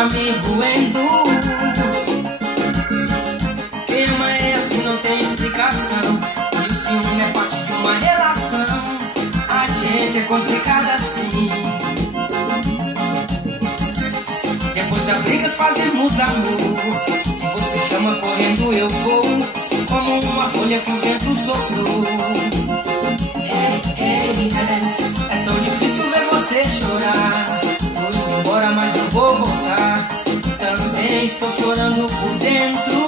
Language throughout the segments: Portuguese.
amigos em quem ama é assim, não tem explicação. E o ciúme é parte de uma relação. A gente é complicado assim. Depois das brigas fazemos amor. Se você chama correndo eu vou, como uma folha que o vento soprou. É tão difícil ver você chorar. Vou embora mas eu vou voltar. Também estou chorando por dentro.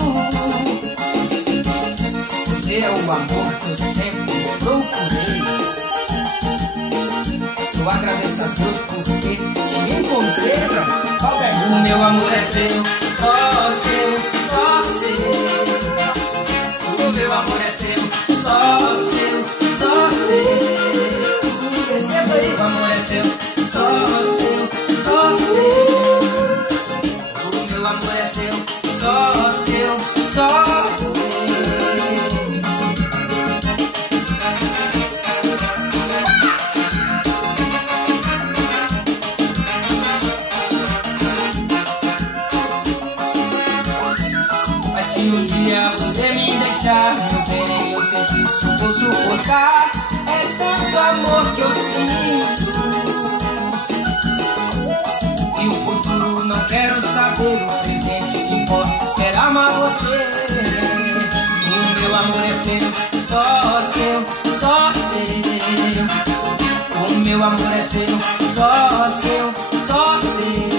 Você é o amor que eu sempre procurei. Eu agradeço a Deus porque te encontrei. O meu amor é seu, só seu, só seu. O meu amor é seu, só seu, só seu. Receba aí. O amor é seu, só seu, só seu. O meu amor é seu, só seu, só seu. Se um dia você me deixar, meu bem, eu sei se isso vou suportar. É tanto amor que eu sinto. E o futuro não quero saber. O presente que importa, quero amar você. O meu amor é seu, só seu, só seu. O meu amor é seu, só seu, só seu.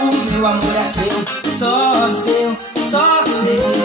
O meu amor é seu, só seu, só seu.